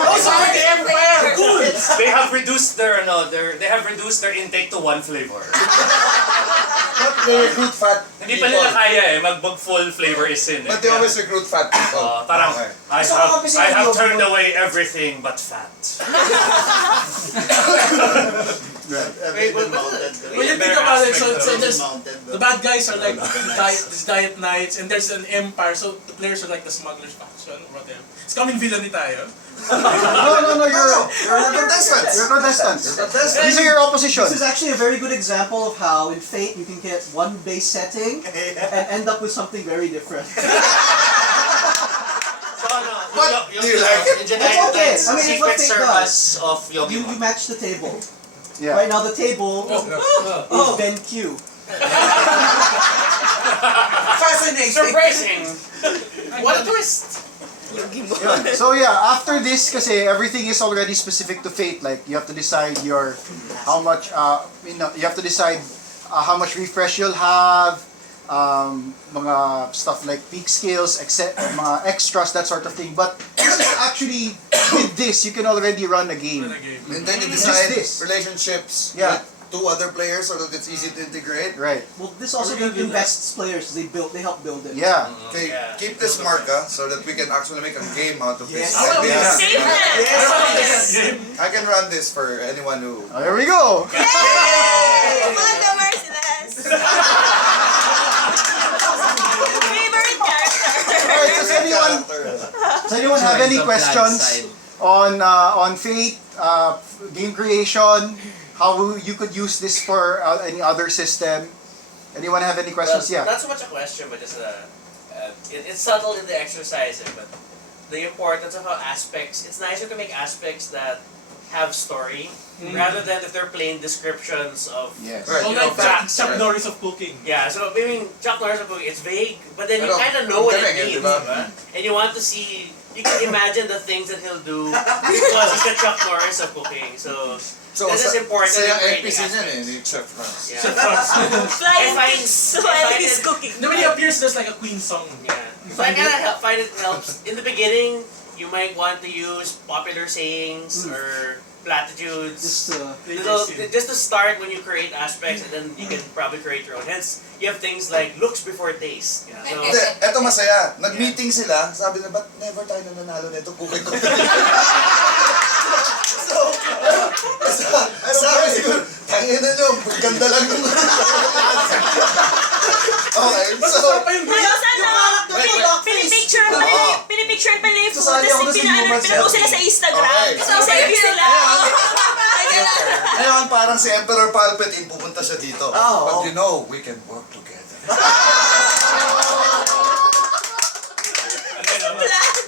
Also, the Empire! Cool! They have reduced their intake to one flavor. but they recruit fat Hindi pa people. nila kaya mag full flavor is in. But they always recruit fat people. Parang, Okay. I have turned away everything but fat. When you think about it, so there's, the bad guys are like these diet knights, and there's an empire, so the players are like the smugglers faction, or whatever. It's coming villainy tayo. No, you're contestants. You're contestants. These are your opposition. This is actually a very good example of how in Fate you can get one base setting and end up with something very different. What? Do you like it? Jedi It's okay. Knight's I mean, it's secret what they service of Yogi You match the table. Yeah. Right now the table is Ben Q. Fascinating. Surprising! What a twist! Yeah. So yeah, after this, kasi everything is already specific to Fate. Like you have to decide your how much. You have to decide how much refresh you'll have. Mga stuff like peak skills, mga extras, that sort of thing. But actually, with this, you can already run a game. And then you decide this. relationships Yeah. with two other players so that it's easy to integrate. Right. Well, this also invests players. They help build it. Yeah. Okay, keep this marka so that we can actually make a game out of this. Yes. And we have- Save them! I can run this for anyone who... Oh, here we go. Yay! Wanda Merciless! Favorite character! Alright, does anyone have any questions on Fate, game creation, how you could use this for any other system? Anyone have any questions? Well, Yeah. not so much a question, but just it's subtle in the exercising, but the importance of how aspects. It's nicer to make aspects that have story rather than if they're plain descriptions of. Yes. Right. Oh, You know, like facts, Chuck right? Norris of cooking. Yeah, so I mean, Chuck Norris of cooking, it's vague, but then you Pero, kind of know what it galing, means, diba? diba? And you want to see. You can imagine the things that he'll do because he's the Chuck Norris of cooking. So this is important in Sa yung creating NPC niyan aspects. ni Chef Franz. Yeah. Flying If I- kicks if while I he's can- cooking. Then when he appears, there's like a Queen song. Yeah. So I kind of find it helps. In the beginning, you might want to use popular sayings or platitudes. Just to start when you create aspects, and then you can probably create your own. Hence, you have things like looks before taste. Yeah. So, Hindi, eto masaya. Nag-meeting sila, sabi na, ba't never tayo nananalo nito? Cooking ko. Sabi siguro, tangina nyo, ganda lang yung Okay, so... Tapos pinipicture pa nila yung food, Sasali ako tapos na sa human pinano sila sa Instagram, Okay. tapos selfie sila. Ngayon, parang si Emperor Palpatine, pupunta siya dito. Oh. But you know, we can work together.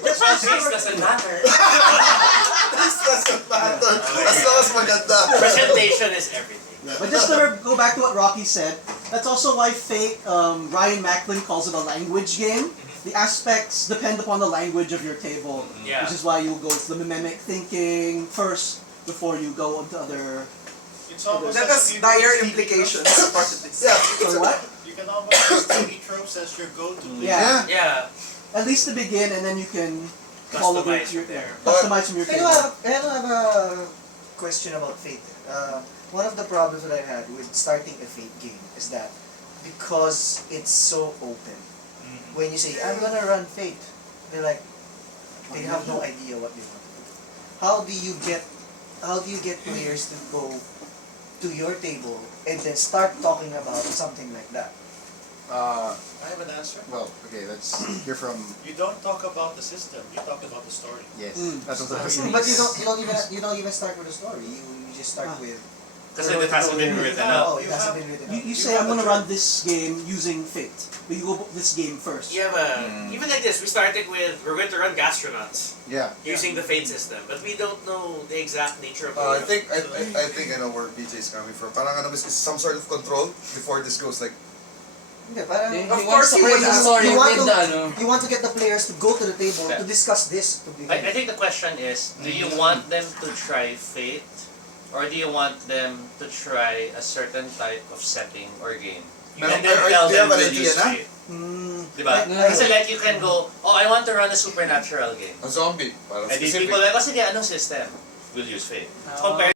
Taste doesn't matter. This doesn't matter. As long as maganda. presentation is everything. But just to go back to what Rocky said, that's also why Fate, Ryan Macklin calls it a language game. The aspects depend upon the language of your table, Yeah. which is why you go to the mimic thinking first before you go into other. It's almost That as has if you dire use TV implications. tropes. Part of this. Yeah. So what? You can almost use TV tropes as your go-to. Yeah. Yeah. At least to begin, and then you can follow Customize your from there. customize from your I table. have a question about Fate. One of the problems that I had with starting a Fate game is that because it's so open, when you say, I'm gonna run Fate, they're like, they have no idea what they want to do. how do you get players to go to your table and then start talking about something like that? Uh, I have an answer. well, okay, let's hear from. You don't talk about the system. You talk about the story. Yes, Mm. that's what I was But you don't even start with a story. You just start with. Because it hasn't been written out. Oh, it hasn't been written You, out. you say I'm gonna run this game using Fate, but you go this game first. You have a even like this. We started with we're going to run Gastronauts Yeah. using the Fate system, but we don't know the exact nature of I the. think I know where BJ is coming from. Parang ano, is some sort of control before this goes like. Hindi, parang, He of wants course to you create want a story you want with to the ano. you want to get the players to go to the table Yeah. to discuss this. To begin. I think the question is, do you want them to try Fate? Or do you want them to try a certain type of setting or game? Pero, And then tell do you them have an we'll idea use na? Fate. Diba? I- Kasi like you can go, oh, I want to run a supernatural game. A zombie. Parang And these specific. people like, oh sige, anong system? We'll use Fate. Compare